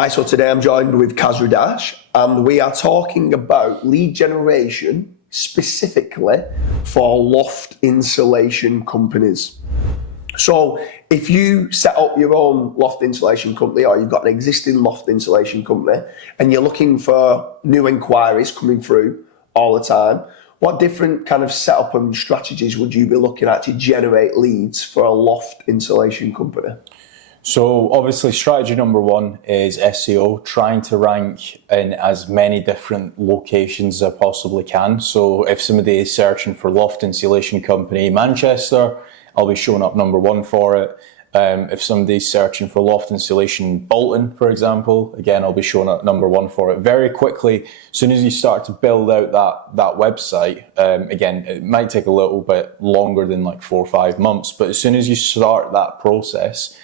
Hi, so today I'm joined with Kaz Rudash, and we are talking about lead generation specifically for loft insulation companies. So if you set up your own loft insulation company, or you've got an existing loft insulation company and you're looking for new inquiries coming through all the time, what different kind of setup and strategies would you be looking at to generate leads for a loft insulation company? So obviously strategy number one is SEO, trying to rank in as many different locations as I possibly can. So if somebody is searching for loft insulation company Manchester, I'll be showing up number one for it. If somebody's searching for loft insulation Bolton, for example, again, I'll be showing up number one for it. Very quickly, as soon as you start to build out that website, again, it might take a little bit longer than like 4 or 5 months, but as soon as you start that process,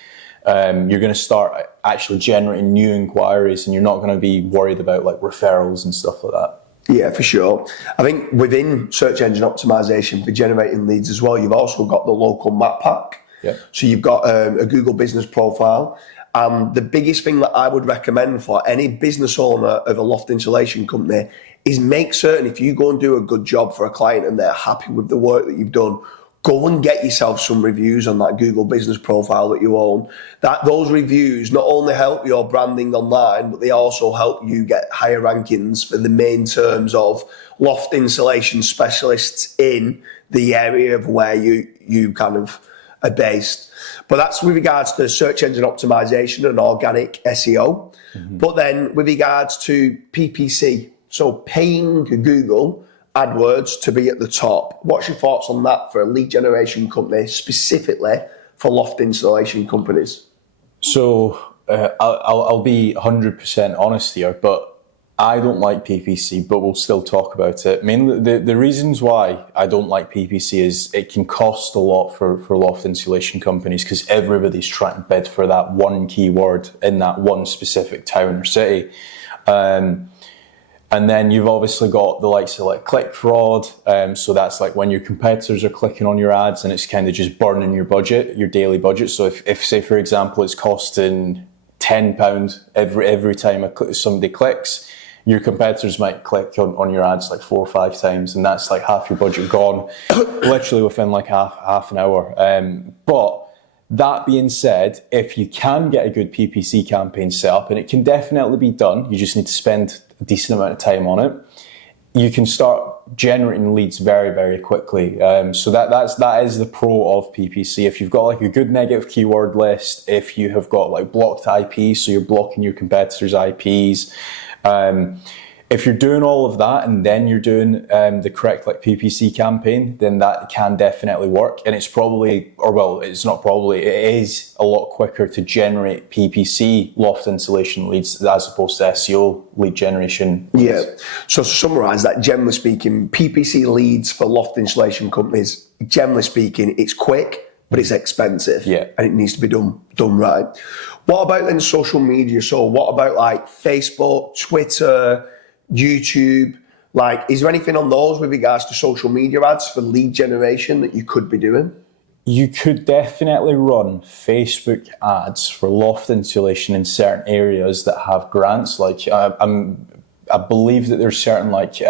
you're going to start actually generating new inquiries, and you're not going to be worried about like referrals and stuff like that. Yeah, for sure. I think within search engine optimization for generating leads as well, you've also got the local map pack. Yeah. So you've got a Google business profile. And the biggest thing that I would recommend for any business owner of a loft insulation company is make certain if you go and do a good job for a client and they're happy with the work that you've done, go and get yourself some reviews on that Google business profile that you own. Those reviews not only help your branding online, but they also help you get higher rankings for the main terms of loft insulation specialists in the area of where you kind of are based. But that's with regards to search engine optimization and organic SEO. Mm-hmm. But then with regards to PPC, so paying Google AdWords to be at the top. What's your thoughts on that for a lead generation company, specifically for loft insulation companies? So I'll be 100% honest here, but I don't like PPC, but we'll still talk about it. Mainly the reasons why I don't like PPC is it can cost a lot for loft insulation companies because everybody's trying to bid for that one keyword in that one specific town or city. And then you've obviously got the likes of like click fraud. So that's like when your competitors are clicking on your ads and it's kind of just burning your budget, your daily budget. So if say, for example, it's costing £10 every time somebody clicks, your competitors might click on your ads like 4 or 5 times, and that's like half your budget gone literally within like half an hour. But that being said, if you can get a good PPC campaign set up, and it can definitely be done, you just need to spend a decent amount of time on it, you can start generating leads very, very quickly. So that is the pro of PPC. If you've got like a good negative keyword list, if you have got like blocked IPs, so you're blocking your competitors' IPs, if you're doing all of that and then you're doing the correct like PPC campaign, then that can definitely work. And it's probably, or well, it's not probably, it is a lot quicker to generate PPC loft insulation leads as opposed to SEO lead generation leads. Yeah. So to summarise that, generally speaking, PPC leads for loft insulation companies, generally speaking, it's quick, but it's expensive. Yeah. And it needs to be done right. What about then social media? So what about like Facebook, Twitter, YouTube? Like, is there anything on those with regards to social media ads for lead generation that you could be doing? You could definitely run Facebook ads for loft insulation in certain areas that have grants. Like I believe that there's certain like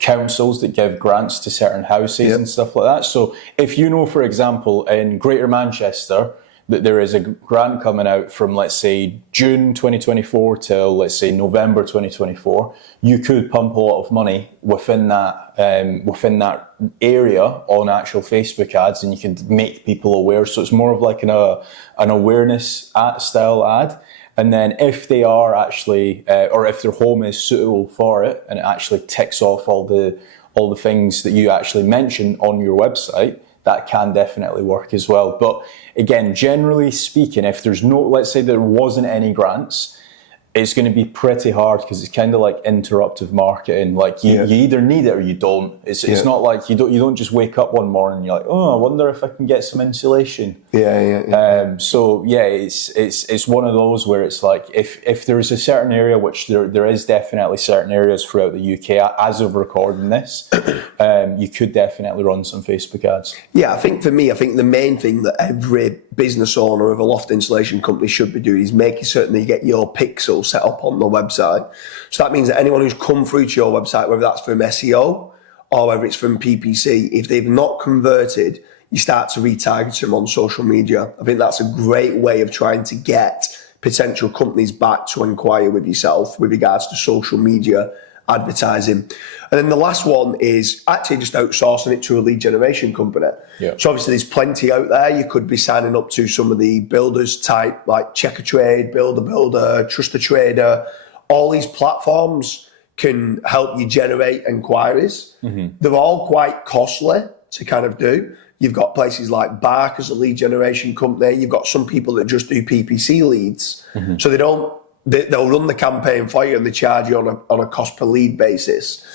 councils that give grants to certain houses and stuff like that. So if you know, for example, in Greater Manchester, that there is a grant coming out from, let's say, June 2024 till, let's say, November 2024, you could pump a lot of money within that area on actual Facebook ads, and you can make people aware. So it's more of like an awareness style ad. And then if they are actually, or if their home is suitable for it, and it actually ticks off all the things that you actually mention on your website, that can definitely work as well. But again, generally speaking, if there's no, let's say there wasn't any grants, it's going to be pretty hard because it's kind of like interruptive marketing. Like you either need it or you don't. It's not like you don't just wake up one morning and you're like, oh, I wonder if I can get some insulation. So it's one of those where it's like if there is a certain area, which there is definitely certain areas throughout the UK as of recording this, you could definitely run some Facebook ads. Yeah, I think the main thing that every business owner of a loft insulation company should be doing is making certain that you get your pixel set up on the website. So that means that anyone who's come through to your website, whether that's from SEO or whether it's from PPC, if they've not converted, you start to retarget them on social media. I think that's a great way of trying to get potential companies back to inquire with yourself with regards to social media advertising. And then the last one is actually just outsourcing it to a lead generation company. Yeah. So obviously there's plenty out there. You could be signing up to some of the builders type, like Checker Trade, Builder, Trust a Trader. All these platforms can help you generate inquiries. They're all quite costly to kind of do. You've got places like Bark as a lead generation company. You've got some people that just do PPC leads. So they'll run the campaign for you and they charge you on a cost per lead basis.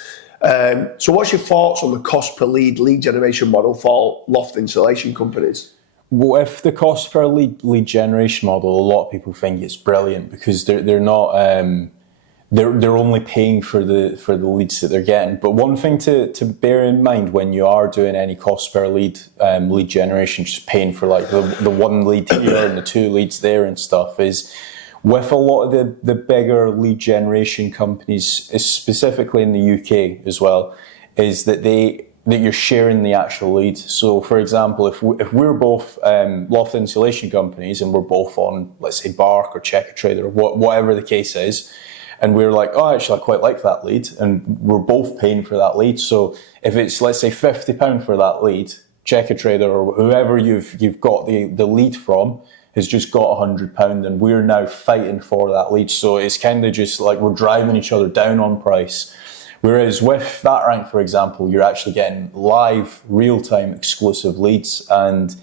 So what's your thoughts on the cost per lead generation model for loft insulation companies? Well, if the cost per lead generation model, a lot of people think it's brilliant because they're not they're only paying for the leads that they're getting. But one thing to bear in mind when you are doing any cost per lead generation, just paying for like the one lead here and the two leads there and stuff, is with a lot of the bigger lead generation companies, specifically in the UK as well, is that you're sharing the actual lead. So, for example, if we're both loft insulation companies and we're both on, let's say, Bark or Checker Trader or whatever the case is, and we're like, oh, actually, I quite like that lead, and we're both paying for that lead. So, if it's, let's say, £50 for that lead, Checker Trader or whoever you've got the lead from has just got £100 and we're now fighting for that lead. So it's kind of just like we're driving each other down on price. Whereas with that rank, for example, you're actually getting live, real-time exclusive leads and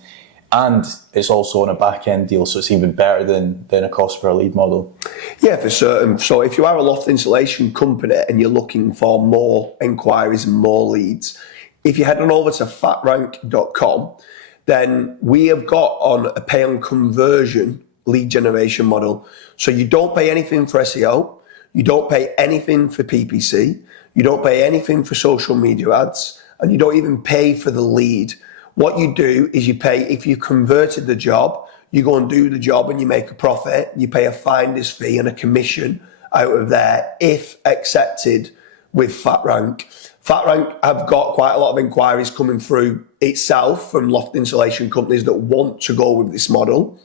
it's also on a back-end deal, so it's even better than a cost per lead model. Yeah, for certain. So if you are a loft insulation company and you're looking for more inquiries and more leads, if you head on over to fatrank.com, then we have got on a pay on conversion lead generation model. So you don't pay anything for SEO, you don't pay anything for PPC, you don't pay anything for social media ads, and you don't even pay for the lead. What you do is you pay, if you converted the job, you go and do the job and you make a profit, you pay a finder's fee and a commission out of there if accepted with FatRank. FatRank have got quite a lot of inquiries coming through itself from loft insulation companies that want to go with this model.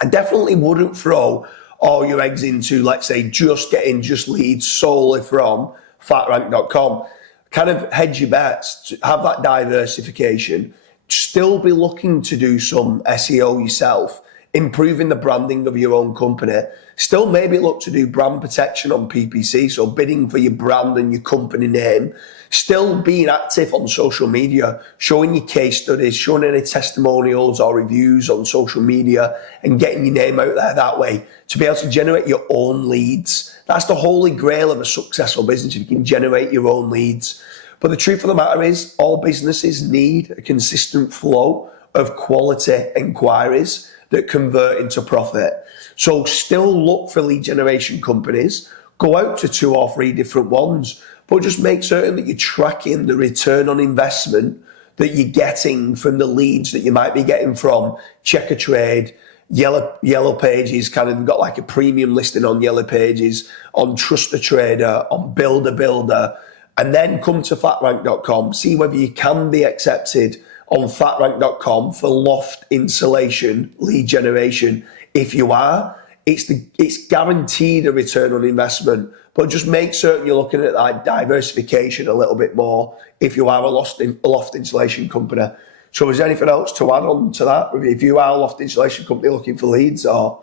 I definitely wouldn't throw all your eggs into, let's say, just getting leads solely from fatrank.com. Kind of hedge your bets, have that diversification, still be looking to do some SEO yourself, improving the branding of your own company, still maybe look to do brand protection on PPC, so bidding for your brand and your company name, still being active on social media, showing your case studies, showing any testimonials or reviews on social media and getting your name out there that way to be able to generate your own leads. That's the holy grail of a successful business, if you can generate your own leads. But the truth of the matter is all businesses need a consistent flow of quality inquiries that convert into profit. So still look for lead generation companies, go out to 2 or 3 different ones, but just make certain that you're tracking the return on investment that you're getting from the leads that you might be getting from Checker Trade, Yellow Pages, kind of got like a premium listing on Yellow Pages, on Trust a Trader, on Builder, and then come to fatrank.com, see whether you can be accepted on fatrank.com for loft insulation lead generation. If you are, it's guaranteed a return on investment, but just make certain you're looking at that diversification a little bit more if you are a loft insulation company. So is there anything else to add on to that? If you are a loft insulation company looking for leads, or?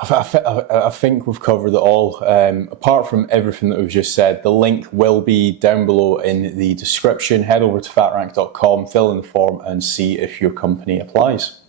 I think we've covered it all. Apart from everything that we've just said, the link will be down below in the description. Head over to fatrank.com, fill in the form and see if your company applies.